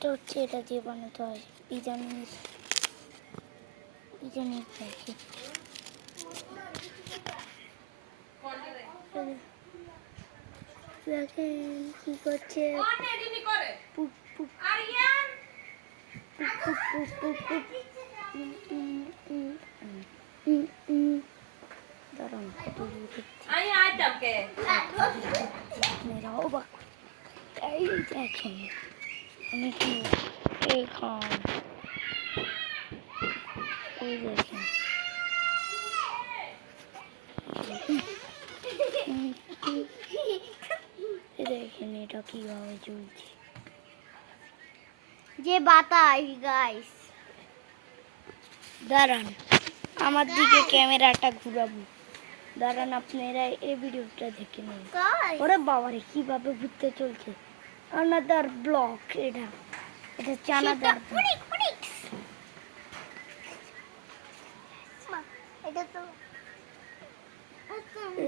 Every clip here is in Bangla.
এটা হচ্ছে এটা দিয়ে বানাতে হয় বিরিয়ানির প্যাকেট। দেখেন কি করছে, পুপ পুপ পুপ পুপ পুপ পুপ। দাঁড়ান কত মেয়েরা অবাক। এই দেখেন আমি কি এখন ওই দেখেন দেখেন এটা কিভাবে চলছে, যে বাতাস গাইস। দাঁড়ান আমার দিকে ক্যামেরাটা ঘুরাবো, দাঁড়ান আপনারা এই ভিডিওটা দেখে নিন। ওরে বাবারে কিভাবে ঘুরতে চলছে, আনাদার ব্লক। এটা চানাদার এটা তো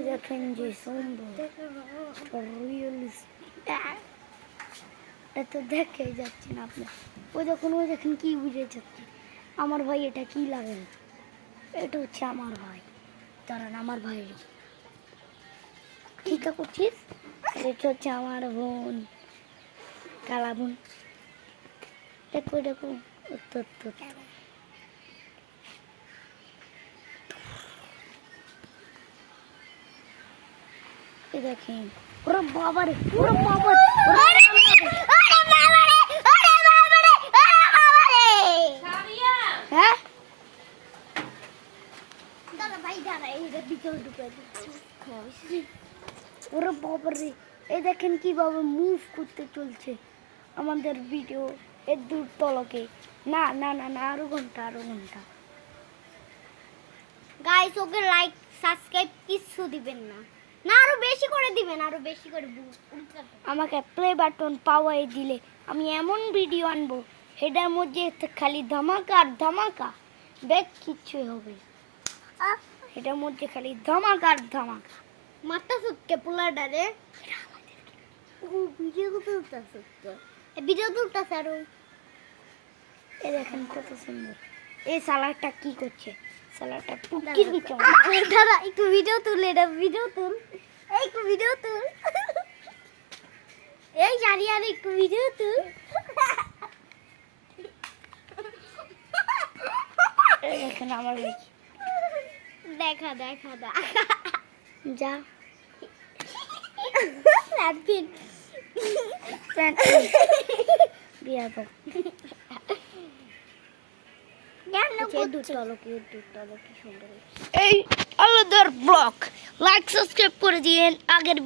দেখেন যে সুন্দর এটা তো দেখে যাচ্ছে না আপনি। ওই দেখেন কি বুঝে যাচ্ছে আমার ভাই। এটা কি লাগে, এটা হচ্ছে আমার ভাই। দাঁড়ান আমার ভাই ঠিক করছিস। এটা হচ্ছে আমার বোন, কালা বোন। দেখো দেখো দেখেন ওরা বাবারে, ওরা বাবার হ্যাঁ ওরা বাবারে। এই দেখেন কিভাবে মুভ করতে চলছে আমাদের ভিডিও। এর দূর তলকে না না না না আরো ঘন্টা গাইস ওকে লাইক সাবস্ক্রাইব কিছু দিবেন না, না আরো বেশি করে দিবেন, আরো বেশি করে আমাকে প্লে বাটন পাওয়াই দিলে আমি এমন ভিডিও আনবো এটার মধ্যে খালি ধামাকা আর ধামাকা, দেখ কিচ্ছু হবে এটার মধ্যে খালি ধামাকা আর ধামাকা। মাথা সুটকে পোলাডারে ও ভিডিও তুলতাছে তো, ভিডিও তুলতাছে আর এই দেখেন কত সুন্দর। এই সালাডটা কি করছে, সালাডটা পুকির ভিতর। দাদা একটু ভিডিও তুলে, এটা ভিডিও তুল, এই একটু ভিডিও তুল, এই জানি আর একটু ভিডিও তুল। এই দেখেন আমার দেখা দেখা যা রাতদিন বিয়া তো এই আলাদার ব্লগ লাইক সাবস্ক্রাইব করে দিয়েন। আগের